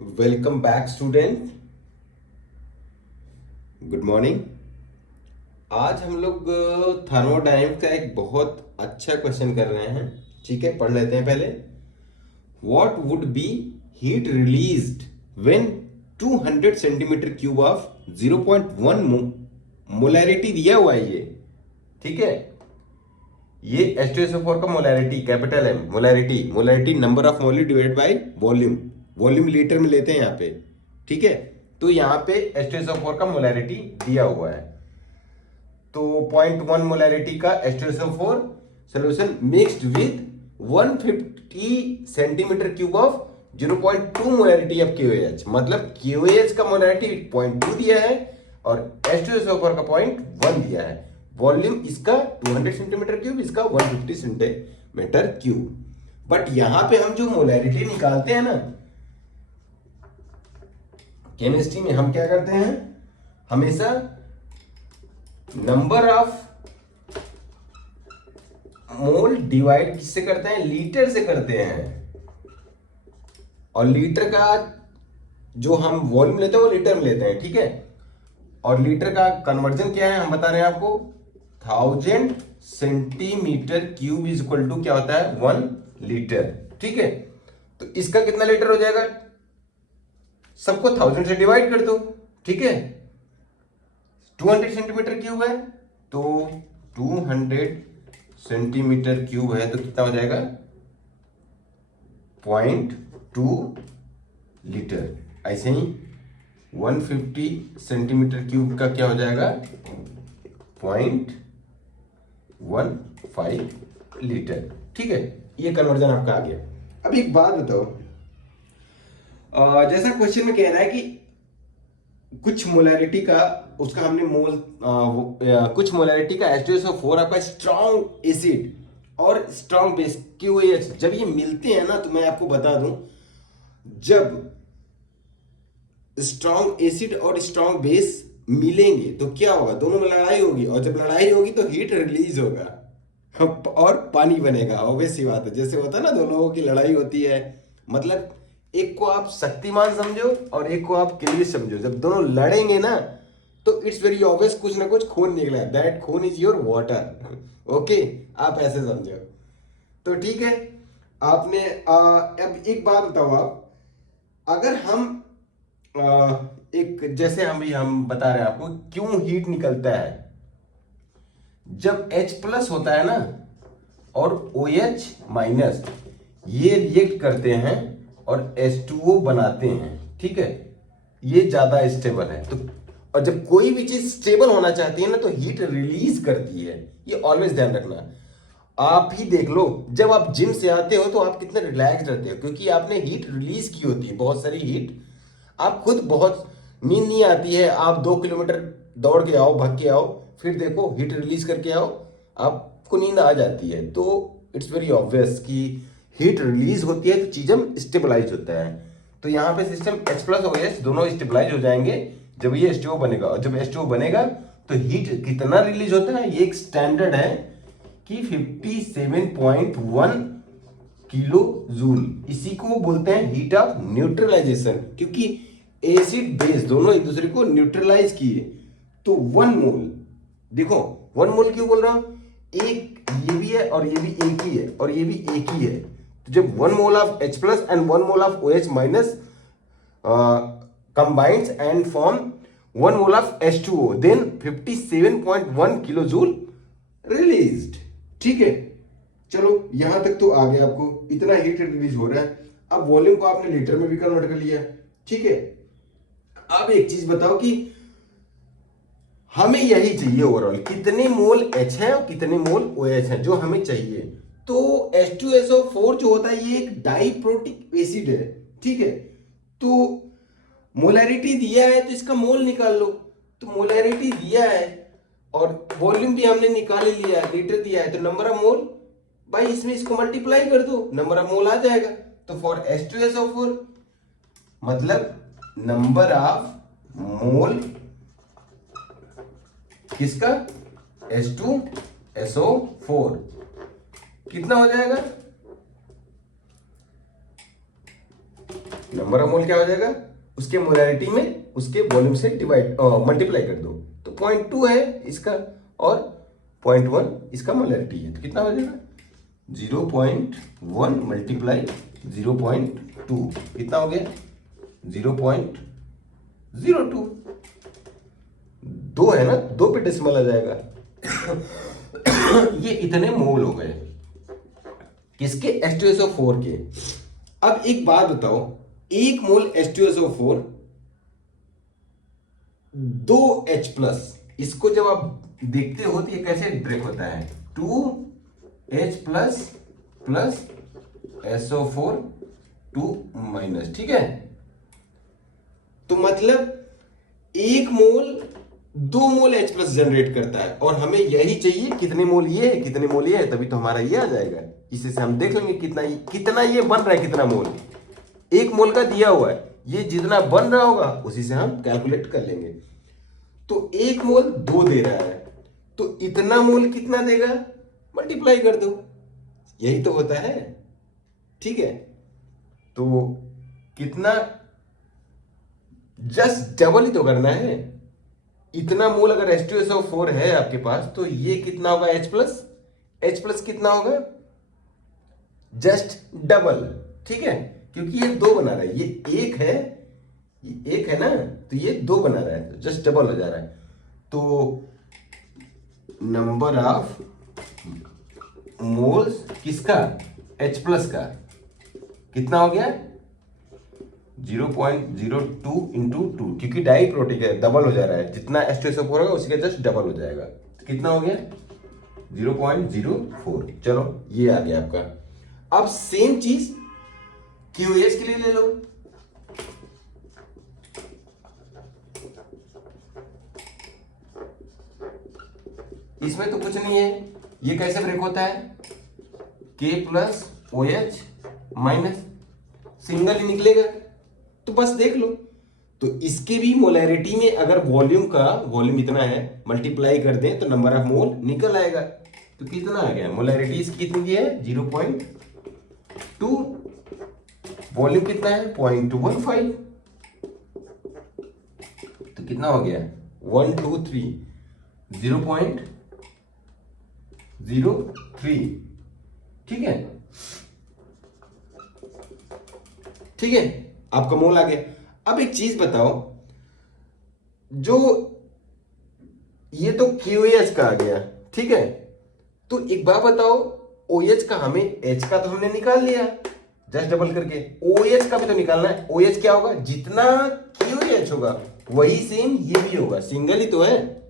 Welcome back student. Good morning. आज हम लोग थर्मोडायनेमिक्स का एक बहुत अच्छा क्वेश्चन कर रहे हैं। ठीक है, पढ़ लेते हैं पहले। What would be heat released when 200 centimetre cube of 0.1 molarity दिया हुआ है ये। ठीक है, ये H2SO4 का मोलैरिटी कैपिटल है। Molarity number of mole divide by volume. Volume litre में लेते हैं यहाँ पे। ठीक है, तो यहाँ पे H2SO4 का मोलैरिटी दिया हुआ है। तो 0.1 मोलैरिटी का H2SO4 solution mixed with 150 centimetre cube of 0.2 molarity of KOH। मतलब KOH का मोलैरिटी 0.2 दिया है और H2SO4 का 0.1 दिया है। वॉल्यूम इसका 200 सेंटीमीटर क्यूब, इसका 150 सेंटीमीटर क्यूब। बट यहां पे हम जो मोलैरिटी निकालते हैं ना, केमिस्ट्री में हम क्या करते हैं, हमेशा नंबर ऑफ मोल डिवाइड किससे करते हैं, लीटर से करते हैं। और लीटर का जो हम वॉल्यूम लेते हैं वो लीटर में लेते हैं। ठीक है, और लीटर का कन्वर्जन क्या है हम बता रहे हैं आपको। 1000 centimetre cube is equal to क्या होता है, 1 लीटर। ठीक है, तो इसका कितना लीटर हो जाएगा, सबको 1000 से डिवाइड कर दो। ठीक है, 200 सेंटीमीटर क्यूब है तो 200 सेंटीमीटर क्यूब है तो कितना हो जाएगा, 0.2 लीटर। ऐसे ही 150 सेंटीमीटर क्यूब का क्या हो जाएगा, 0.15 लीटर। ठीक है, ये कन्वर्जन आपका आ गया। अब एक बात बताओ, जैसा क्वेश्चन में कह रहा है कि कुछ मोलैरिटी का उसका हमने कुछ मोलैरिटी का H2SO4 आपका स्ट्रॉन्ग एसिड और स्ट्रॉन्ग बेस KOH जब ये मिलते हैं ना, तो मैं आपको बता दूं, जब स्ट्रॉन्ग एसिड और स्ट्रॉन्ग बेस मिलेंगे तो क्या होगा, दोनों में लड़ाई होगी, और जब लड़ाई होगी तो हीट रिलीज होगा और पानी बनेगा। ऑब्वियस सी बात है, जैसे होता है ना, दो लोगों की लड़ाई होती है, मतलब एक को आप शक्तिमान समझो और एक को आप क्लिश समझो। जब दोनों लड़ेंगे ना तो इट्स वेरी ऑब्वियस कुछ ना कुछ खून निकला, दैट खून इज योर वाटर। ओके, आप ऐसे समझो तो ठीक है। आपने अब एक बात बताओ आप, अगर हम एक जैसे हम बता रहे हैं आपको क्यों हीट निकलता है। जब H प्लस होता है ना और OH माइनस, ये रिएक्ट करते हैं और H2O बनाते हैं। ठीक है, ये ज्यादा स्टेबल है तो, और जब कोई भी चीज स्टेबल होना चाहती है ना तो हीट रिलीज करती है। ये ऑलवेज ध्यान रखना। आप ही देख लो, जब आप जिम से आते हो तो आप कितने रिलैक्स रहते हो, क्योंकि आपने हीट रिलीज की होती है, बहुत सारी हीट। आप खुद बहुत नींद नहीं आती है, आप 2 किलोमीटर दौड़ के आओ, भाग के आओ, फिर देखो हीट रिलीज करके आओ, आपको नींद आ जाती है। तो इट्स वेरी ऑब्वियस कि हीट रिलीज होती है तो चीजम स्टेबलाइज होता है। तो यहाँ पे सिस्टम H प्लस और OH दोनों स्टेबलाइज हो जाएंगे जब ये H2O बनेगा। और जब H2O बनेगा तो हीट कितना रिलीज होता है, ये एक स्टैंडर्ड है कि 57.1 किलो जूल। इसी को बोलते हैं हीट ऑफ न्यूट्रलाइजेशन, क्योंकि एसिड बेस दोनों एक दूसरे को न्यूट्रलाइज किए। तो 1 मोल, देखो 1 मोल क्यों बोल रहा हूं, एक ये भी है और ये भी एक ही है और ये भी एक ही है। तो जब 1 mole of H plus and 1 mole of OH minus combines and form 1 mole of H2O, then 57.1 kilo joule released. ठीक है, चलो यहां तक तो आ गया आपको, इतना हीट रिलीज हो रहा है। अब वॉल्यूम को आपने लीटर में भी कन्वर्ट कर लिया। ठीक है, अब एक चीज बताओ कि हमें यही चाहिए ओवरऑल, कितने मोल H है और कितने मोल OH है जो हमें चाहिए। तो H2SO4 जो होता है ये एक डाइप्रोटिक एसिड है। ठीक है, तो मोलैरिटी दिया है तो इसका मोल निकाल लो। तो मोलैरिटी दिया है और वॉल्यूम भी हमने निकाल ही लिया, लीटर दिया है, तो नंबर ऑफ मोल भाई इसमें इसको मल्टीप्लाई कर दो, नंबर ऑफ मोल आ जाएगा। तो फॉर H2SO4 मतलब नंबर ऑफ मोल किसका, H2SO4 कितना हो जाएगा, नंबर ऑफ मोल क्या हो जाएगा, उसके मोलैरिटी में उसके वॉल्यूम से डिवाइड मल्टीप्लाई कर दो, तो 0.2 है इसका और 0.1 इसका मोलैरिटी है, तो कितना हो जाएगा 0.1 मल्टीप्लाई 0.2 कितना हो गया 0.02, दो है ना, दो पे डेसिमल आ जाएगा। ये इतने मोल हो गए किसके, H2SO4 के। अब एक बात बताओ, एक मोल H2SO4 2H+, इसको जब आप देखते हो तो ये कैसे ब्रेक होता है, 2H+ प्लस SO4 2-, ठीक है। तो मतलब एक मोल 2 मोल H+ जनरेट करता है, और हमें यही चाहिए, कितने मोल ये है कितने मोल ये है, तभी तो हमारा ये आ जाएगा। इसी से हम देख लेंगे कितना ये बन रहा है, कितना मोल, एक मोल का दिया हुआ है, ये जितना बन रहा होगा उसी से हम कैलकुलेट कर लेंगे। तो एक मोल 2 दे रहा है, तो इतना मोल कितना देगा, मल्टीप्लाई कर दो, यही तो होता है, ठीक है। तो कितना, जस्ट डबल ही तो करना है। इतना मोल अगर H2SO4 है आपके पास, तो ये कितना होगा H+ कितना होगा, जस्ट डबल, ठीक है, क्योंकि ये 2 बना रहा है, ये एक है ना, तो ये 2 बना रहा है, तो जस्ट डबल हो जा रहा है। तो नंबर ऑफ मोल्स किसका, H+ का कितना हो गया 0.02 इंटू 2, क्योंकि डाई प्रोटीन है, डबल हो जा रहा है, जितना H2SO4 होगा उसी का जस्ट डबल हो जाएगा, तो कितना हो गया 0.04। चलो ये आ गया आपका। अब सेम चीज QoS के लिए ले लो, इसमें तो कुछ नहीं है, ये कैसे ब्रेक होता है, K plus OH minus, single ही निकलेगा, तो बस देख लो। तो इसके भी मोलैरिटी में अगर वॉल्यूम इतना है, मल्टीप्लाई कर दें तो नंबर ऑफ मोल निकल आएगा। तो कितना आ गया, मोलैरिटी इसकी कितनी की है 0.2, वॉल्यूम कितना है 0.215, तो कितना हो गया 1 2 3 0.03, ठीक है, ठीक है, आपका मोल आ गया। अब एक चीज बताओ, जो ये तो QoS का आ गया, ठीक है, तो एक बात बताओ, OH का हमें H का तो हमने निकाल लिया जस्ट डबल करके, OH का भी तो निकालना है। OH क्या होगा, जितना QoH होगा वही सेम ये भी होगा, सिंगल ही तो है,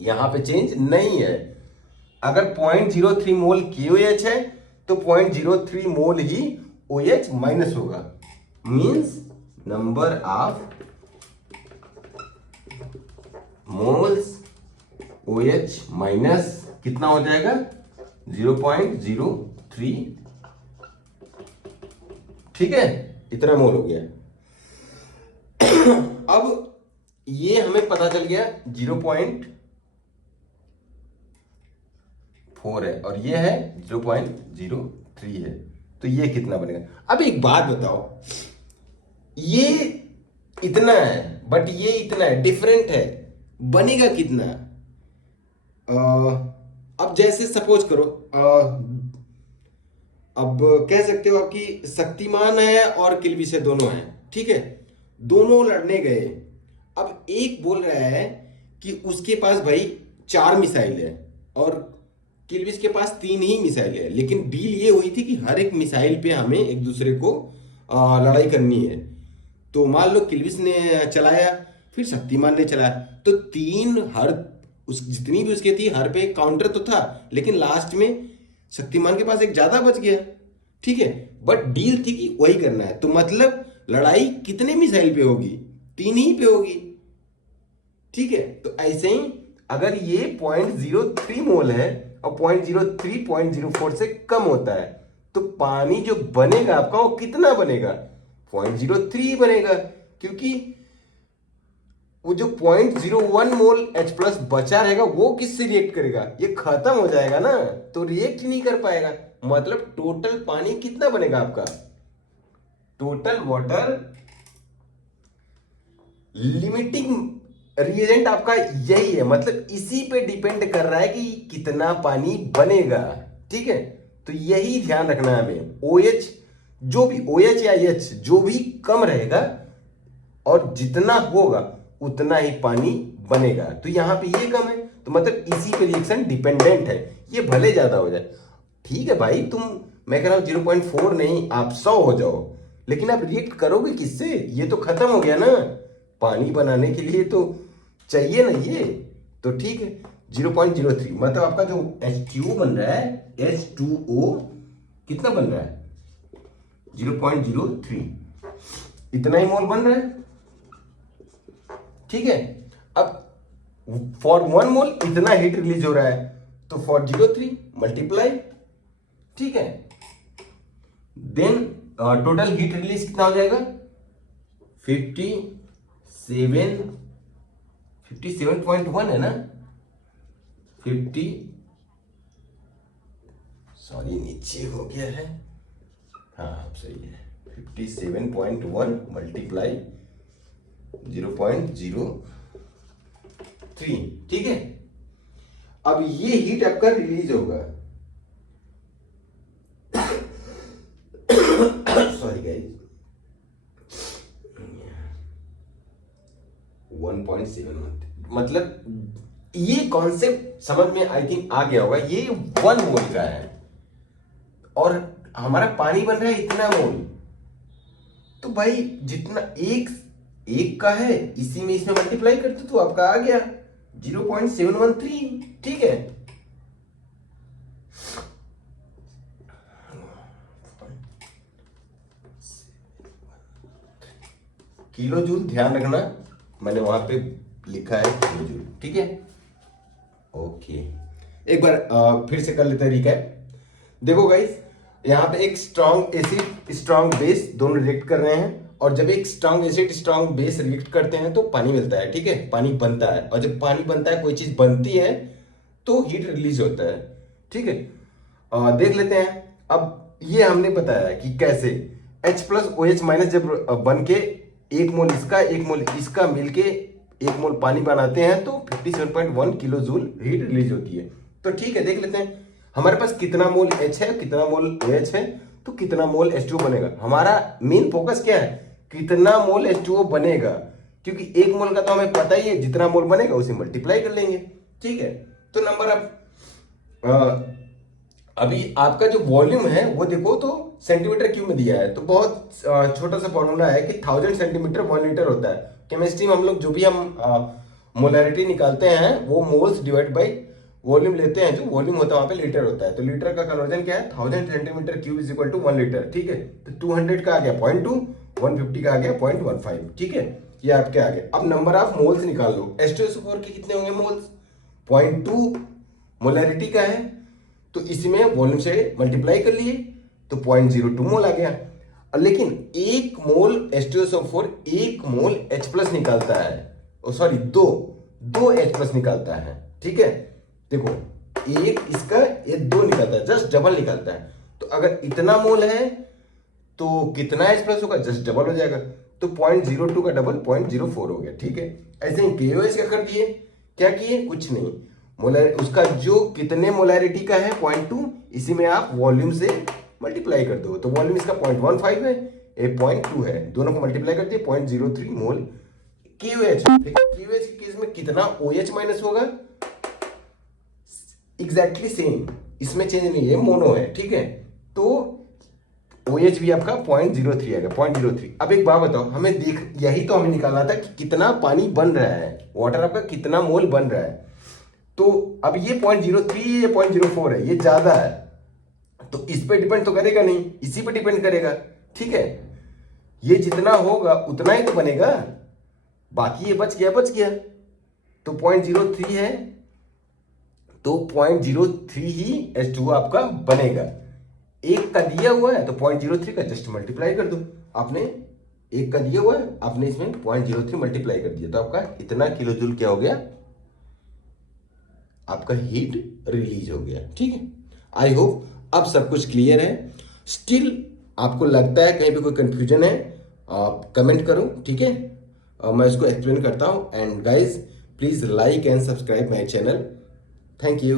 यहां पे चेंज नहीं है। अगर 0.03 मोल QoH है तो 0.03 मोल ही OH माइनस होगा, means number of moles OH minus कितना हो जाएगा 0.03, ठीक है, इतना मोल हो गया। अब ये हमें पता चल गया 0.4 है और ये है 0.03 है, तो ये कितना बनेगा। अब एक बात बताओ, ये इतना है बट ये इतना है, डिफरेंट है, बनेगा कितना। अब जैसे सपोज करो, अब कह सकते हो आपकी शक्तिमान है और किल्बिश है, दोनों हैं, ठीक है, दोनों लड़ने गए। अब एक बोल रहा है कि उसके पास भाई 4 मिसाइल है और किल्बिश के पास 3 ही मिसाइल है, लेकिन डील ये हुई थी कि हर एक मिसाइल पे हमें एक दूसरे को लड़ाई करनी है। तो मान लो किल्बिश ने चलाया, फिर शक्तिमान ने चलाया, तो 3 हर उस जितनी भी उसकी थी हर पे एक काउंटर तो था, लेकिन लास्ट में शक्तिमान के पास एक ज्यादा बच गया, ठीक है, बट डील थी कि वही करना है। तो मतलब लड़ाई कितने मिसाइल पे होगी, 3 ही पे होगी, ठीक है। तो ऐसे ही अगर ये 0.03 मोल है और 0.03 0.04 से कम होता है, तो पानी जो बनेगा आपका वो कितना बनेगा 0.03 बनेगा, क्योंकि वो जो 0.01 मोल H+ बचा रहेगा वो किससे रिएक्ट करेगा, ये खत्म हो जाएगा ना, तो रिएक्ट नहीं कर पाएगा। मतलब टोटल पानी कितना बनेगा आपका टोटल वाटर लिमिटिंग रिएजेंट आपका यही है, मतलब इसी पे डिपेंड कर रहा है कि कितना पानी बनेगा। ठीक है, तो यही ध्यान रखना है हमें। OH जो भी, OH या H जो भी कम रहेगा और जितना होगा उतना ही पानी बनेगा। तो यहां पे ये कम है तो मतलब इसी पे रिएक्शन डिपेंडेंट है, ये भले ज्यादा हो जाए। ठीक है भाई, मैं कह रहा हूं 0.4 नहीं, आप 100 हो जाओ, लेकिन आप रिएक्ट करोगे किससे? ये तो खत्म हो गया ना, पानी बनाने के लिए तो चाहिए ना ये। तो ठीक है, 0.03 मतलब आपका जो H2O बन रहा है, H2O कितना बन रहा है? 0.03, इतना ही मोल बन रहा है। ठीक है, अब फॉर 1 मोल इतना हीट रिलीज हो रहा है, तो फॉर 0.3 मल्टीप्लाई। ठीक है, देन टोटल हीट रिलीज कितना हो जाएगा? 57.1 है ना? 50, सॉरी नीचे हो गया है, हाँ सही है, 57.1 मल्टीप्लाई 0.03। ठीक है, अब ये हीट आपका रिलीज होगा, सॉरी गाइस, 1.7, मतलब ये कॉन्सेप्ट समझ में आई थिंक आ गया होगा। ये 1 मोल का है और हमारा पानी बन रहा है इतना मोल, तो भाई जितना एक का है इसी में इसमें मल्टीप्लाई करते तो आपका आ गया 0.713। ठीक है, किलो जूल, ध्यान रखना मैंने वहां पे लिखा है किलो जूल। ठीक है, ओके, एक बार फिर से कर लेते हैं रिकैप। देखो गाइस, यहाँ पे एक स्ट्रॉन्ग एसिड स्ट्रॉन्ग बेस दोनों रिएक्ट कर रहे हैं, और जब एक strong acid strong base react करते हैं तो पानी मिलता है। ठीक है, पानी बनता है, और जब पानी बनता है, कोई चीज बनती है तो हीट रिलीज होता है। ठीक है, देख लेते हैं। अब ये हमने बताया कि कैसे H प्लस OH माइनस जब बन के एक मोल इसका एक मोल इसका मिलके एक मोल पानी बनाते हैं तो 57.1 किलो जूल हीट रिलीज होती है। तो ठीक है, देख लेते हैं हमारे पास कितना मोल H है, कितना मोल OH है, तो कितना मोल H2O बनेगा। हमारा मेन फोकस क्या है? कितना मोल H2O बनेगा, क्योंकि एक मोल का तो हमें पता ही है, जितना मोल बनेगा उसे मल्टीप्लाई कर लेंगे। ठीक है, तो नंबर अब अभी आपका जो वॉल्यूम है वो देखो तो सेंटीमीटर क्यूब में दिया है, तो बहुत छोटा सा फॉर्मूला है कि 1000 सेंटीमीटर 1 लीटर होता है। केमिस्ट्री में हम लोग जो भी हम मोलैरिटी निकालते हैं वो मोल्स डिवाइड बाई वॉल्यूम लेते हैं, जो वॉल्यूम होता है वहां पे लीटर होता है। तो लीटर का कन्वर्जन क्या है? 1000 centimetre cube is equal to 1 litre. ठीक है, तो 200 का आ गया 0.2, 150 का आ गया 0.15। ठीक है, ये आपके आ गए। अब नंबर ऑफ मोल्स निकाल लो। H2SO4 के कितने होंगे मोल्स? 0.2 मोलैरिटी का है, तो इसमें वॉल्यूम से मल्टीप्लाई कर लिए तो 0.02 मोल आ गया। लेकिन एक मोल H2SO4 एक मोल H प्लस निकालता है, सॉरी दो H प्लस निकालता है। ठीक है, देखो एक इसका ये 2 निकालता है, जस्ट डबल निकालता है। तो अगर इतना मोल है तो कितना H प्लस होगा? जस्ट डबल हो जाएगा, तो 0.02 का डबल 0.04 हो गया। ठीक है, ऐसे ही KOH का कर दिए, क्या किए? कुछ नहीं, मोलर उसका जो कितने मोलैरिटी का है 0.2, इसी में आप वॉल्यूम से मल्टीप्लाई कर दो, तो वॉल्यूम इसका 0.15 है, ये 0.2 है, दोनों को मल्टीप्लाई कर दिए 0.03 मोल KOH। KOH के केस में कितना OH माइनस होगा? एग्जैक्टली सेम, इसमें चेंज नहीं है, मोनो है। ठीक है, तो OH भी आपका 0.03 आएगा, 0.03। अब एक बात बताओ, हमें यही तो हमें निकालना था कि कितना पानी बन रहा है, वाटर आपका कितना मोल बन रहा है। तो अब ये 0.03 है, ये 0.04 है, ये ज्यादा है, तो इस पे डिपेंड तो करेगा नहीं, इसी पे डिपेंड करेगा। ठीक है, ये जितना होगा उतना ही तो बनेगा, बाकी ये बच गया, तो 0.03 है, तो 0.03 ही H2O आपका बनेगा। एक का दिया हुआ है तो 0.03 का जस्ट मल्टीप्लाई कर दो। आपने एक का दिया हुआ है, आपने इसमें 0.03 मल्टीप्लाई कर दिया, तो आपका इतना किलो जूल क्या हो गया? आपका हीट रिलीज हो गया। ठीक है, आई होप अब सब कुछ क्लियर है। स्टिल आपको लगता है कहीं पे कोई कंफ्यूजन है, आप कमेंट करो, ठीक है, मैं इसको एक्सप्लेन करता हूँ। And guys please like and subscribe my channel. Thank you.